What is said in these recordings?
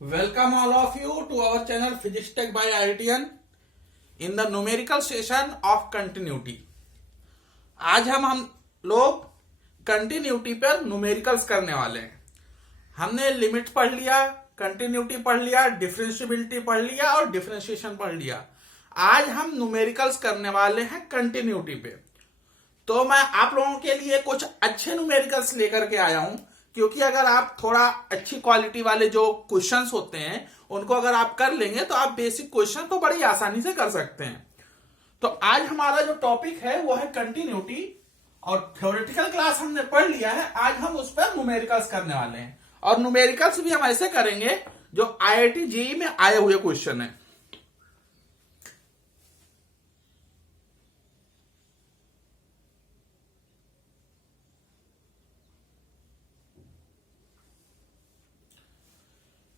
Welcome all of you to our channel Physics Tech by IITian in the numerical session of continuity। आज हम लोग continuity पर numericals करने वाले हैं। हमने लिमिट पढ़ लिया, कंटिन्यूटी पढ़ लिया, डिफरेंशिएबिलिटी पढ़ लिया और डिफरेंशिएशन पढ़ लिया। आज हम न्यूमेरिकल्स करने वाले हैं कंटिन्यूटी पे। तो मैं आप लोगों के लिए कुछ अच्छे न्यूमेरिकल्स लेकर के आया हूं, क्योंकि अगर आप थोड़ा अच्छी क्वालिटी वाले जो क्वेश्चंस होते हैं उनको अगर आप कर लेंगे तो आप बेसिक क्वेश्चन तो बड़ी आसानी से कर सकते हैं। तो आज हमारा जो टॉपिक है वो है कंटिन्यूटी, और थ्योरेटिकल क्लास हमने पढ़ लिया है। आज हम उस पर न्यूमेरिकल्स करने वाले हैं, और न्यूमेरिकल्स भी हम ऐसे करेंगे जो आईआईटी जेईई में आए हुए क्वेश्चन है।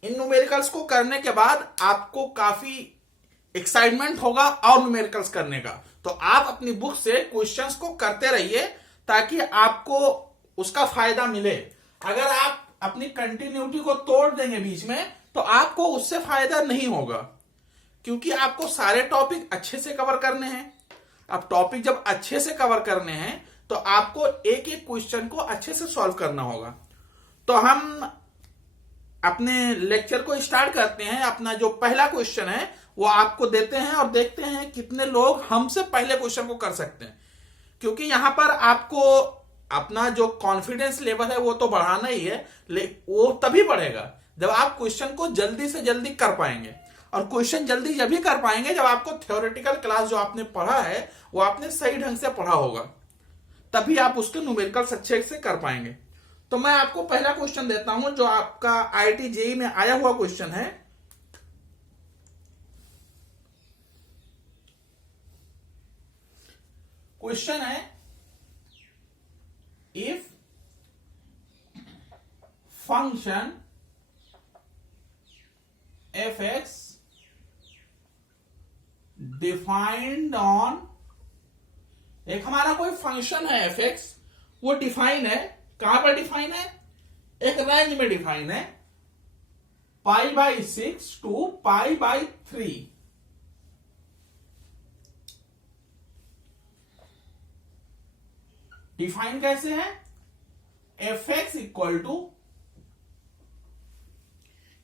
इन न्यूमेरिकल्स को करने के बाद आपको काफी एक्साइटमेंट होगा और न्यूमेरिकल्स करने का। तो आप अपनी बुक से क्वेश्चंस को करते रहिए ताकि आपको उसका फायदा मिले। अगर आप अपनी कंटिन्यूटी को तोड़ देंगे बीच में तो आपको उससे फायदा नहीं होगा, क्योंकि आपको सारे टॉपिक अच्छे से कवर करने हैं। अब टॉपिक जब अच्छे से कवर करने हैं तो आपको एक एक क्वेश्चन को अच्छे से सॉल्व करना होगा। तो हम अपने लेक्चर को स्टार्ट करते हैं। अपना जो पहला क्वेश्चन है वो आपको देते हैं और देखते हैं कितने लोग हमसे पहले क्वेश्चन को कर सकते हैं, क्योंकि यहां पर आपको अपना जो कॉन्फिडेंस लेवल है वो तो बढ़ाना ही है, वो तभी बढ़ेगा जब आप क्वेश्चन को जल्दी से जल्दी कर पाएंगे। और क्वेश्चन जल्दी जब भी कर पाएंगे जब आपको थ्योरेटिकल क्लास जो आपने पढ़ा है वो आपने सही ढंग से पढ़ा होगा, तभी आप उसके न्यूमेरिकल्स अच्छे से कर पाएंगे। तो मैं आपको पहला क्वेश्चन देता हूं जो आपका आईआईटी जेईई में आया हुआ क्वेश्चन है। क्वेश्चन है, if function F x defined on, एक हमारा कोई फंक्शन है एफ एक्स, वो डिफाइन है। कहां पर डिफाइन है? एक रेंज में डिफाइन है, π/6 टू π/3। डिफाइन कैसे है? एफ एक्स इक्वल टू,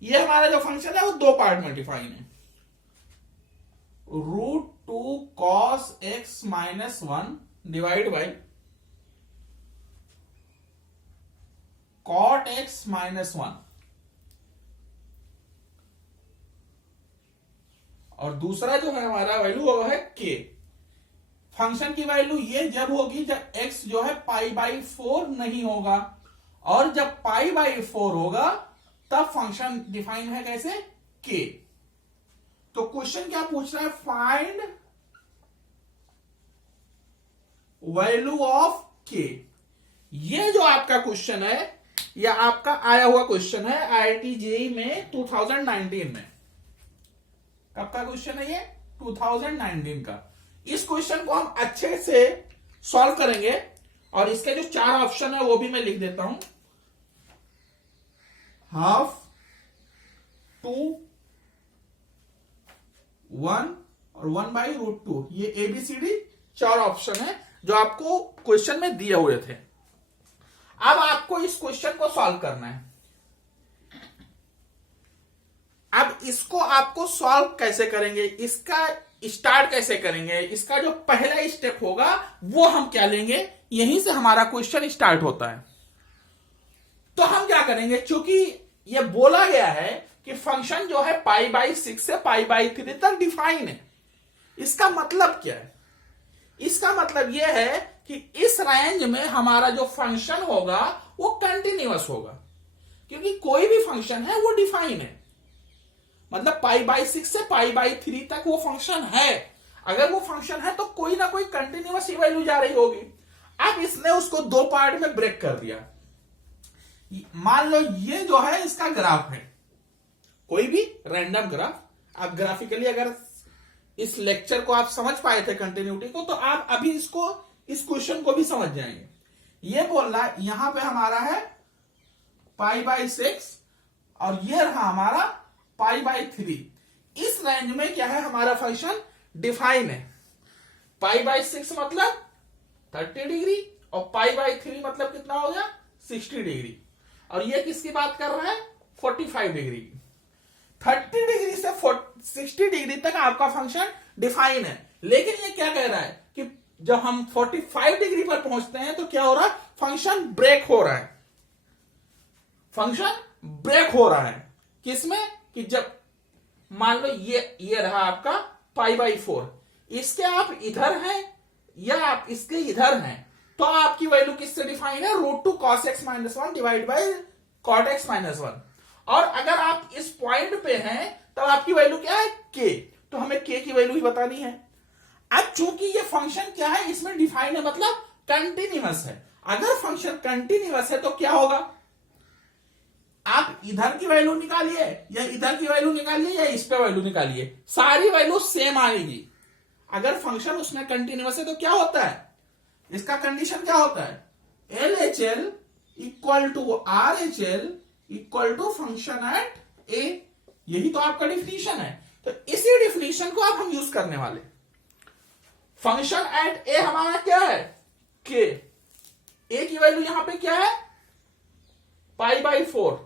ये हमारा जो फंक्शन है वो दो पार्ट में डिफाइन है, √2 cos x - 1 divide by cot x - 1, और दूसरा जो है हमारा वैल्यू वो है k। फंक्शन की वैल्यू ये जब होगी जब x जो है π/4 नहीं होगा, और जब π/4 होगा तब फंक्शन डिफाइन है कैसे? k। तो क्वेश्चन क्या पूछ रहा है? Find value of k। ये जो आपका क्वेश्चन है यह आपका आया हुआ क्वेश्चन है आईआईटी जेईई में 2019 में। कब का क्वेश्चन है ये? 2019 का। इस क्वेश्चन को हम अच्छे से सॉल्व करेंगे, और इसके जो चार ऑप्शन है वो भी मैं लिख देता हूं, 1/2, 2, 1 और 1/√2। ये ABCD चार ऑप्शन है जो आपको क्वेश्चन में दिए हुए थे। अब आपको इस क्वेश्चन को सॉल्व करना है। अब इसको आपको सॉल्व कैसे करेंगे, इसका स्टार्ट कैसे करेंगे, इसका जो पहला स्टेप होगा वो हम क्या लेंगे, यहीं से हमारा क्वेश्चन स्टार्ट होता है। तो हम क्या करेंगे, क्योंकि ये बोला गया है कि फंक्शन जो है π/6 से π/3 तक डिफाइन है। इसका मतलब क्या है? इसका मतलब यह है कि इस रेंज में हमारा जो फंक्शन होगा वो कंटिन्यूअस होगा, क्योंकि कोई भी फंक्शन है वो डिफाइन है। मतलब π/6 से π/3 तक वो फंक्शन है। अगर वो फंक्शन है तो कोई ना कोई कंटिन्यूअस ही वैल्यू जा रही होगी। अब इसने उसको दो पार्ट में ब्रेक कर दिया। मान लो ये जो है इसका ग्राफ है, कोई भी रैंडम ग्राफ। आप ग्राफिकली अगर इस लेक्चर को आप समझ पाए थे कंटिन्यूटी को, तो आप अभी इसको इस क्वेश्चन को भी समझ जाएंगे। ये बोल रहा है यहां पे हमारा है π/6 और ये रहा हमारा π/3। इस रेंज में क्या है हमारा फंक्शन डिफाइन है। π/6 मतलब 30 डिग्री और π/3 मतलब कितना हो गया 60 डिग्री। और ये किसकी बात कर रहा है 45 डिग्री की। 30 डिग्री से 60 डिग्री तक आपका फंक्शन डिफाइन है, लेकिन ये क्या कह रहा है कि जब हम 45 डिग्री पर पहुंचते हैं तो क्या हो रहा है फंक्शन ब्रेक हो रहा है। फंक्शन ब्रेक हो रहा है किसमें कि जब मान लो ये रहा आपका π/4, इसके आप इधर हैं या आप इसके इधर हैं तो आपकी वैल्यू किससे डिफाइन है √2 cos x - 1 divide by cot x - 1। और अगर आप इस पॉइंट पे हैं तब आपकी वैल्यू क्या है k, तो हमें k की वैल्यू ही बतानी है। अब चूंकि ये फंक्शन क्या है इसमें डिफाइन है मतलब कंटिन्यूअस है। अगर फंक्शन कंटिन्यूअस है तो क्या होगा, आप इधर की वैल्यू निकालिए या इधर की वैल्यू निकालिए या इस पे वैल्यू निकालिए, सारी वैल्यू सेम आएगी। अगर फंक्शन उसमें कंटिन्यूअस है तो क्या होता है, इसका कंडीशन क्या होता है LHL equal to RHL equal to function at A। यही तो आपका डिफिनीशन है। तो इसी डिफिनीशन को आप हम यूज करने वाले। फंक्शन एट A हमारा क्या है K, A की वैल्यू यहां पे क्या है π/4,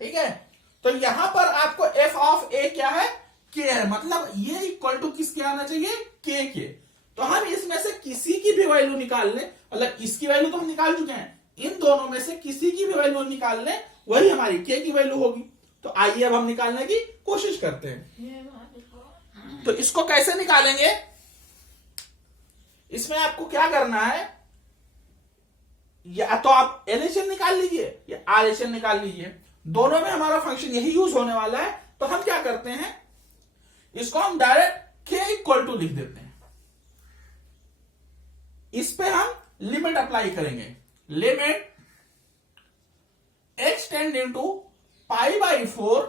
ठीक है। तो यहां पर आपको f ऑफ A क्या है K है, मतलब ये इक्वल टू किसके आना चाहिए K के। तो हम इसमें से किसी की भी वैल्यू निकाल लें, मतलब इसकी वैल्यू तो हम निकाल चुके हैं, इन दोनों में से किसी की भी वैल्यू निकाल लें वही हमारी K की वैल्यू होगी। तो आइए अब हम निकालने की कोशिश करते हैं। तो इसको कैसे निकालेंगे, इसमें आपको क्या करना है, या तो आप LHL निकाल लीजिए या RHL निकाल लीजिए, दोनों में हमारा फंक्शन यही यूज होने वाला है। तो हम क्या करते हैं, इसको हम डायरेक्ट K इक्वल टू लिख देते हैं। इस पे हम लिमिट अप्लाई करेंगे, limit x tend into π/4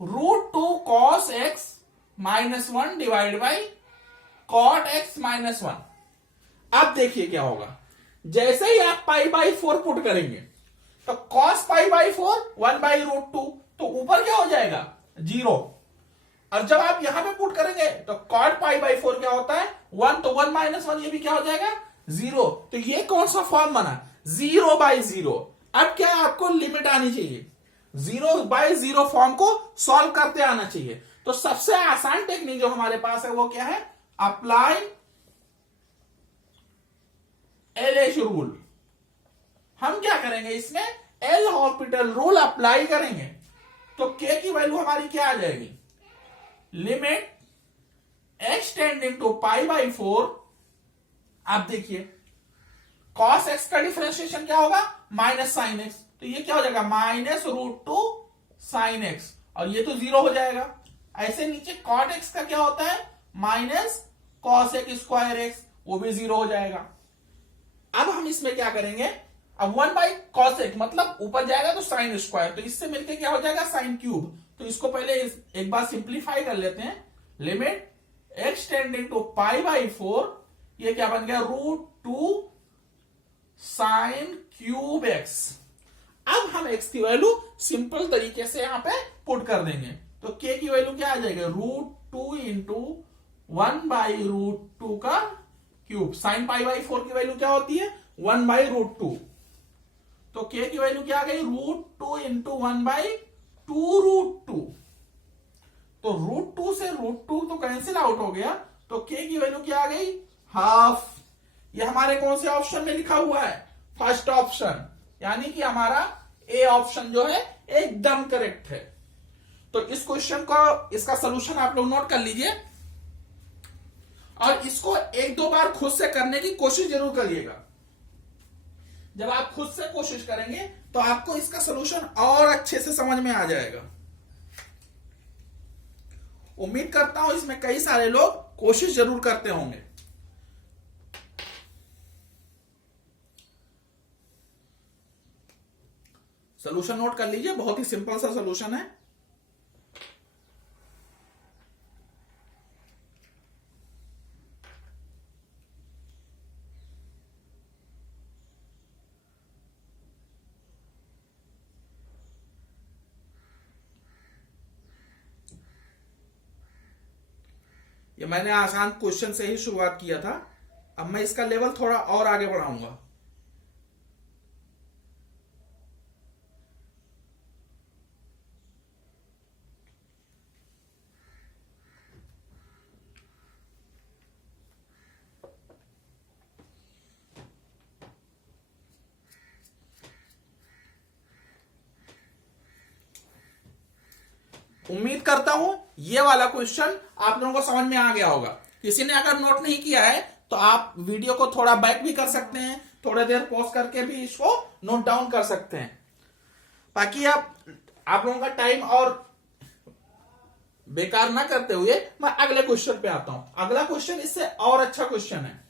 √2 cos x - 1 divide by cot x - 1। अब देखिए क्या होगा, जैसे ही आप π/4 पुट करेंगे तो cos π/4 1/√2, तो ऊपर क्या हो जाएगा 0। और जब आप यहां पे पुट करेंगे तो cot π/4 क्या होता है 1, तो 1 - 1 ये भी क्या हो जाएगा 0। तो ये कौन सा फॉर्म बना 0/0। अब क्या आपको लिमिट आनी चाहिए, 0/0 फॉर्म को सॉल्व करते आना चाहिए। तो सबसे आसान टेक्निक जो हमारे पास है वो क्या है, अप्लाई LH रूल। हम क्या करेंगे इसमें एल हॉस्पिटल रूल अप्लाई करेंगे। तो K की वैल्यू हमारी क्या आ जाएगी, लिमिट x टेंडिंग टू π/4। आप देखिए cos x का डिफरेंशिएशन क्या होगा माइनस साइन x, तो ये क्या हो जाएगा -√2 sin x, और ये तो 0 हो जाएगा। ऐसे नीचे cot x का क्या होता है -cos x², वो भी 0 हो जाएगा। अब हम इसमें क्या करेंगे, अब 1/cos x मतलब ऊपर जाएगा तो साइन स्क्वायर, तो इससे मिलके क्या हो जाएगा साइन क्यूब। तो इसको पहले एक बार सिंप्लीफाई कर लेते हैं, लिमिट x टेंडिंग टू π/4, ये क्या बन गया √2 sin क्यूब x। अब हम x की वैल्यू सिंपल तरीके से यहां पे पुट कर देंगे। तो k की वैल्यू क्या आ जाएगा √2 इंटू 1/√2 का क्यूब। साइन π/4 की वैल्यू क्या होती है 1/√2, तो k की वैल्यू क्या आ गई √2 इंटू 1/2√2। तो √2 से √2 तो कैंसिल आउट हो गया, तो k की वैल्यू क्या आ गई हाफ। ये हमारे कौन से ऑप्शन में लिखा हुआ है फर्स्ट ऑप्शन, यानी कि हमारा ए ऑप्शन जो है एकदम करेक्ट है। तो इस क्वेश्चन को इसका सॉल्यूशन आप लोग नोट कर लीजिए और इसको एक दो बार खुद से करने की कोशिश जरूर करिएगा। जब आप खुद से कोशिश करेंगे तो आपको इसका सॉल्यूशन और अच्छे से समझ में आ जाएगा। उम्मीद करता हूं इसमें कई सारे लोग कोशिश जरूर करते होंगे। सॉल्यूशन नोट कर लीजिए, बहुत ही सिंपल सा सॉल्यूशन है। ये मैंने आसान क्वेश्चन से ही शुरुआत किया था, अब मैं इसका लेवल थोड़ा और आगे बढ़ाऊंगा। उम्मीद करता हूं ये वाला क्वेश्चन आप लोगों को समझ में आ गया होगा। किसी ने अगर नोट नहीं किया है तो आप वीडियो को थोड़ा बैक भी कर सकते हैं, थोड़ी देर पॉज करके भी इसको नोट डाउन कर सकते हैं, ताकि आप लोगों का टाइम और बेकार ना करते हुए मैं अगले क्वेश्चन पे आता हूं। अगला क्वेश्चन इससे और अच्छा क्वेश्चन है।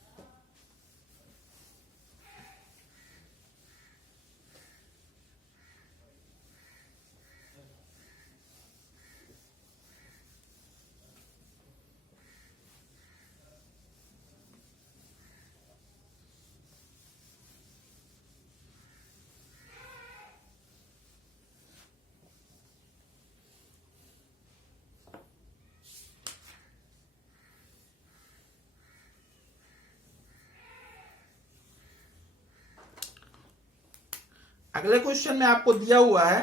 अगले क्वेश्चन में आपको दिया हुआ है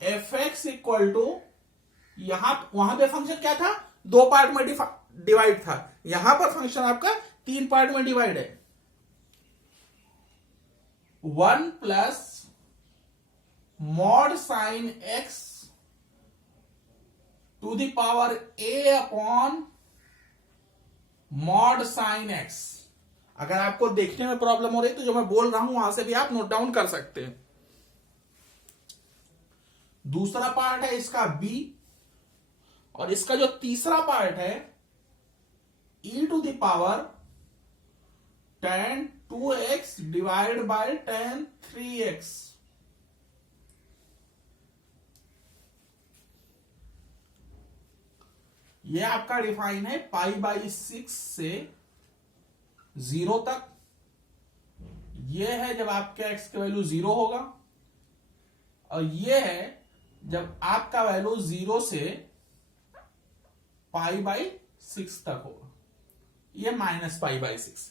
एफ एक्स इक्वल टू, वहां पे फंक्शन क्या था, 2 पार्ट में डिवाइड था, यहां पर फंक्शन आपका 3 पार्ट में डिवाइड है। 1 plus mod sine x to the power a upon mod sine x. अगर आपको देखने में प्रॉब्लम हो रही है तो जो मैं बोल रहा हूं वहां से भी आप नोट डाउन कर सकते हैं। दूसरा पार्ट है इसका b, और इसका जो तीसरा पार्ट है e to the power tan 2x divide by tan 3x। ये आपका डिफाइन है π/6 से 0 तक। यह है जब आपका x का वैल्यू 0 होगा, और यह है जब आपका वैल्यू 0 से π/6 तक होगा। यह -π/6।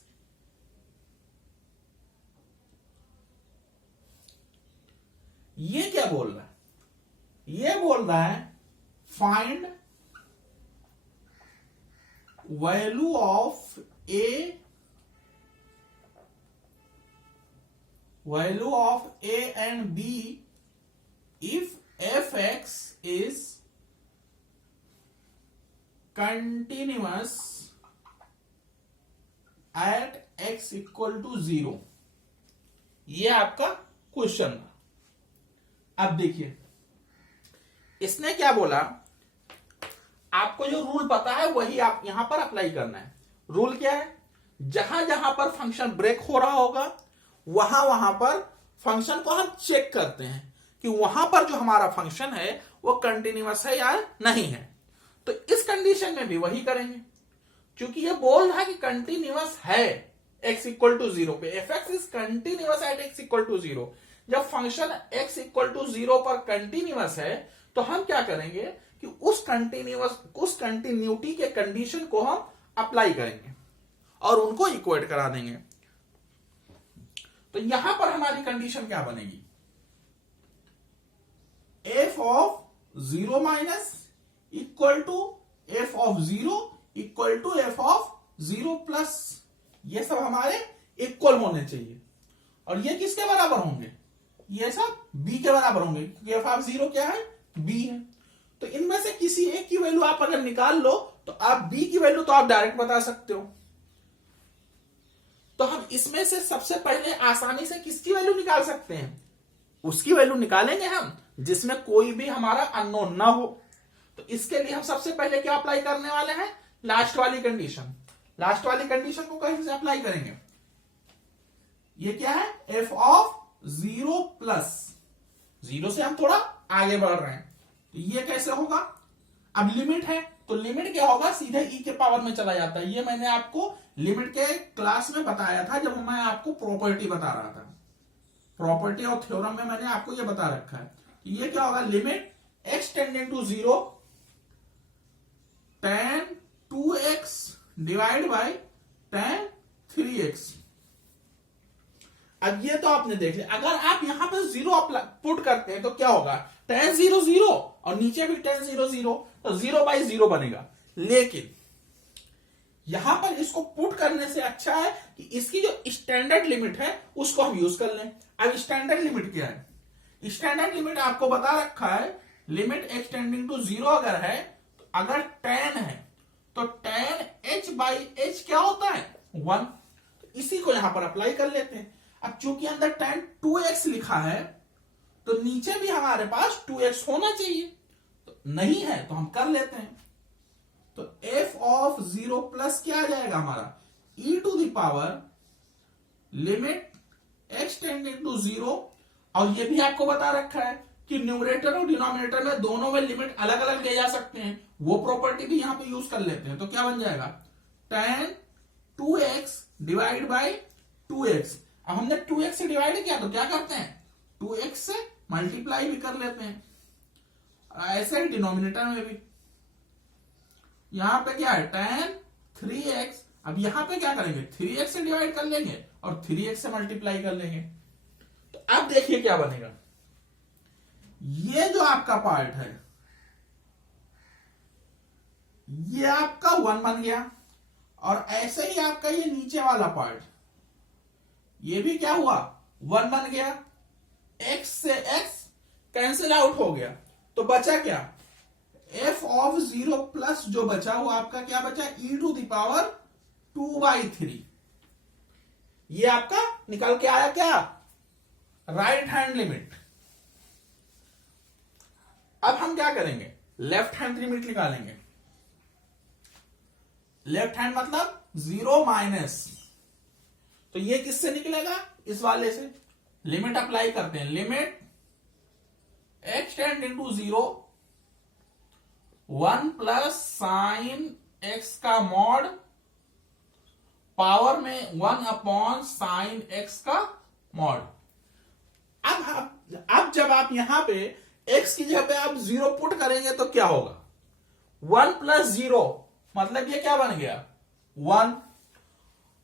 ये क्या बोल रहा है, ये बोल रहा है find value of a, value of a and b if fx is continuous at x equal to 0। ये आपका क्वेश्चन था। अब देखिए इसने क्या बोला, आपको जो रूल पता है वही आप यहां पर अप्लाई करना है। रूल क्या है, जहां जहां पर फंक्शन ब्रेक हो रहा होगा वहां वहां पर फंक्शन को हम चेक करते हैं कि वहां पर जो हमारा फंक्शन है वो कंटिन्यूअस है या नहीं है। तो इस कंडीशन में भी वही करेंगे, क्योंकि ये बोल रहा है कि कंटिन्यूअस है x इक्वल टू 0 पे। F x is continuous at x equal to 0। जब फंक्शन x इक्वल टू 0 पर कंटिन्यूअस है तो हम क्या करेंगे कि उस कंटिन्यूटी के कंडीशन को हम अप्लाई करेंगे और उनको इक्वेट करा देंगे। तो यहां पर हमारी कंडीशन क्या बनेगी, f of 0 minus equal to f of 0 equal to f of 0 plus. ये सब हमारे इक्वल होने चाहिए, और ये किसके बराबर होंगे, ये सब b के बराबर होंगे, क्योंकि f ऑफ 0 क्या है, b है। तो इनमें से किसी एक की वैल्यू आप अगर निकाल लो तो आप b की वैल्यू तो आप डायरेक्ट बता सकते हो। तो हम इसमें से सबसे पहले आसानी से किसकी वैल्यू निकाल सकते हैं, उसकी वैल्यू निकालेंगे हम जिसमें कोई भी हमारा अननोन ना हो। तो इसके लिए हम सबसे पहले क्या अप्लाई करने वाले हैं, लास्ट वाली कंडीशन। लास्ट वाली कंडीशन को कहीं से अप्लाई करेंगे, ये क्या है, f ऑफ 0 प्लस 0 से हम थोड़ा आगे बढ़ रहे हैं, तो ये कैसे होगा, अब लिमिट है तो लिमिट क्या होगा, सीधे e के पावर में चला जाता है। ये मैंने आपको लिमिट के क्लास में बताया था जब मैं आपको प्रॉपर्टी बता रहा था। प्रॉपर्टी और थ्योरम में मैंने आपको ये बता रखा है। ये क्या होगा, limit x tending to 0 tan 2x divide by tan 3x। अब ये तो आपने देख लिया। अगर आप यहां पे जीरो पुट करते हैं तो क्या होगा, tan 0 0 और नीचे भी tan 0 0, तो 0/0 बनेगा। लेकिन यहां पर इसको पुट करने से अच्छा है कि इसकी जो स्टैंडर्ड लिमिट है उसको हम यूज कर लें। अब स्टैंडर्ड लिमिट क्या है, स्टैंडर्ड लिमिट आपको बता रखा है, लिमिट एक्सटेंडिंग टू 0 अगर है, तो अगर tan है तो tan h/h क्या होता है 1। तो इसी को यहां पर अप्लाई कर लेते हैं। अब चूंकि अंदर tan 2x लिखा है तो नीचे भी हमारे पास 2x होना चाहिए, तो नहीं है तो हम कर लेते हैं। तो f ऑफ 0 प्लस क्या आ जाएगा हमारा, e to the power limit x tending to 0। और ये भी आपको बता रखा है कि न्यूमरेटर और डिनोमिनेटर में दोनों में लिमिट अलग अलग ले जा सकते हैं, वो प्रॉपर्टी भी यहां पे यूज कर लेते हैं। तो क्या बन जाएगा, tan 2x divide by 2x। अब हमने 2x से डिवाइड किया तो क्या करते हैं, 2x से मल्टीप्लाई भी कर लेते हैं। ऐसे ही डिनोमिनेटर में भी यहां पे क्या है tan 3x। अब यहां पे क्या करेंगे, 3x से डिवाइड कर लेंगे और 3x से मल्टीप्लाई कर लेंगे। तो अब देखिए क्या बनेगा, ये जो आपका पार्ट है ये आपका 1 बन गया, और ऐसे ही आपका ये नीचे वाला पार्ट ये भी क्या हुआ 1 बन गया। x से x कैंसिल आउट हो गया, तो बचा क्या, f ऑफ 0 प्लस जो बचा वो आपका क्या बचा, e टू द पावर 2/3। ये आपका निकल के आया क्या, राइट हैंड लिमिट। अब हम क्या करेंगे, लेफ्ट हैंड लिमिट निकालेंगे। लेफ्ट हैंड मतलब 0 माइनस, तो ये किससे निकलेगा, इस वाले से। लिमिट अप्लाई करते हैं, limit x tending to 0 1 plus sine x का मॉड पावर में 1 अपॉन साइन x का मॉड। अब जब आप यहां पे x की जगह पे आप 0 पुट करेंगे तो क्या होगा, 1 प्लस 0 मतलब ये क्या बन गया 1,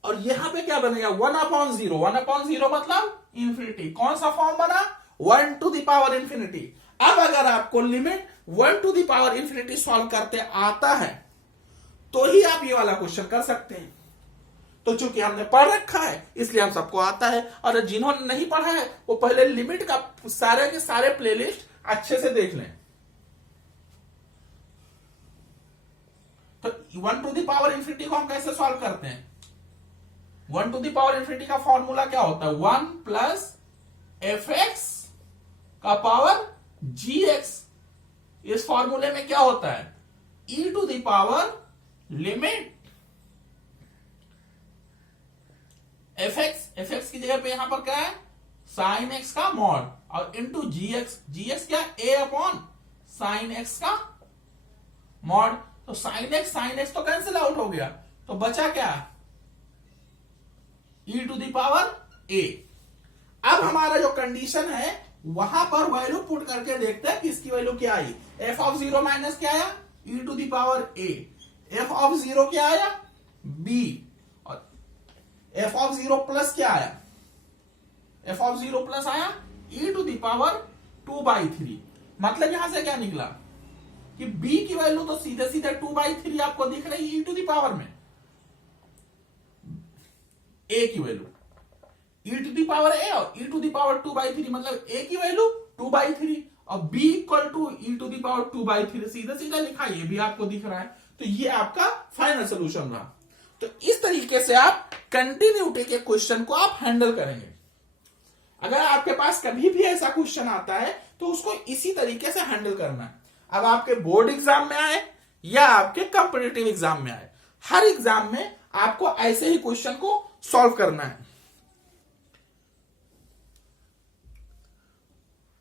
और यहां पे क्या बनेगा 1 अपॉन 0। 1 अपॉन 0 मतलब इंफिनिटी। कौन सा फॉर्म बना, 1 टू द पावर इंफिनिटी। अब अगर आपको limit 1 to the power infinity solve करते आता है तो ही आप ये वाला क्वेश्चन कर सकते हैं। तो चूंकि हमने पढ़ रखा है इसलिए हम सबको आता है, और जिन्होंने नहीं पढ़ा है वो पहले लिमिट का सारे के सारे प्लेलिस्ट अच्छे से देख लें। तो 1 टू द पावर इंफिनिटी को हम कैसे सॉल्व करते हैं, 1 टू द पावर इंफिनिटी का फॉर्मूला क्या होता है, 1 प्लस fx का पावर gx। इस फॉर्मूले में क्या होता है, e to the power limit fx की जगह पे यहां पर क्या है साइन x का मॉड, और इंटू gx क्या, a अपॉन साइन x का मॉड। तो साइन x तो कैंसिल आउट हो गया, तो बचा क्या, e to the power a। अब हमारा जो कंडीशन है वहां पर वैल्यू पुट करके देखते हैं कि इसकी वैल्यू क्या आई। f ऑफ 0 माइनस क्या आया, e to the power a। f of 0 क्या आया b, और f ऑफ 0 प्लस क्या आया, f ऑफ 0 प्लस आया e टू द पावर 2/3। मतलब यहां से क्या निकला कि b की वैल्यू तो सीधे सीधे 2/3 आपको दिख रही है e टू द पावर में, a की value e to the power a और e टू द पावर 2/3 मतलब a की वैल्यू 2/3 और b equal to e to the power 2/3 सीधा सीधा लिखा, ये भी आपको दिख रहा है। तो ये आपका फाइनल सोल्यूशन रहा। तो इस तरीके से आप कंटिन्यूटी के क्वेश्चन को आप हैंडल करेंगे। अगर आपके पास कभी भी ऐसा क्वेश्चन आता है तो उसको इसी तरीके से हैंडल करना है। अब आपके बोर्ड एग्जाम में आए या आपके कॉम्पिटिटिव एग्जाम में आए, हर एग्जाम में आपको ऐसे ही क्वेश्चन को सॉल्व करना है।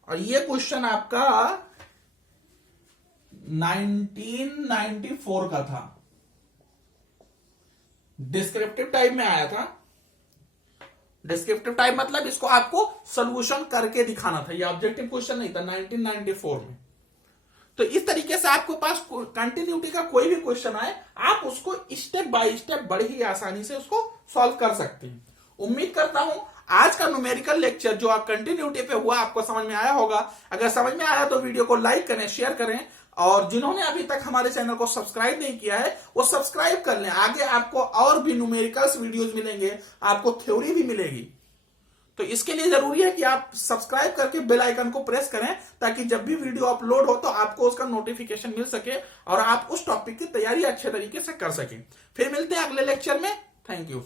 और ये क्वेश्चन आपका 1994 का था, डिस्क्रिप्टिव टाइप में आया था। डिस्क्रिप्टिव टाइप मतलब इसको आपको सॉल्यूशन करके दिखाना था, ये ऑब्जेक्टिव क्वेश्चन नहीं था 1994 में। तो इस तरीके से आपके पास कंटिन्यूटी का कोई भी क्वेश्चन आए, आप उसको स्टेप बाय स्टेप बड़ी ही आसानी से उसको सॉल्व कर सकते हैं। उम्मीद करता हूं आज का न्यूमेरिकल लेक्चर जो आप कंटिन्यूटी पे हुआ आपको समझ में आया होगा। अगर समझ में आया तो वीडियो को लाइक करें, शेयर करें, और जिन्होंने अभी तक हमारे चैनल को सब्सक्राइब नहीं किया है वो सब्सक्राइब कर लें। आगे आपको और भी न्यूमेरिकल्स वीडियोस मिलेंगे, आपको थ्योरी भी मिलेगी। तो इसके लिए जरूरी है कि आप सब्सक्राइब करके बेल आइकन को प्रेस करें, ताकि जब भी वीडियो अपलोड हो तो आपको उसका नोटिफिकेशन मिल सके और आप उस टॉपिक की तैयारी अच्छे तरीके से कर सकें। फिर मिलते हैं अगले लेक्चर में। Thank you.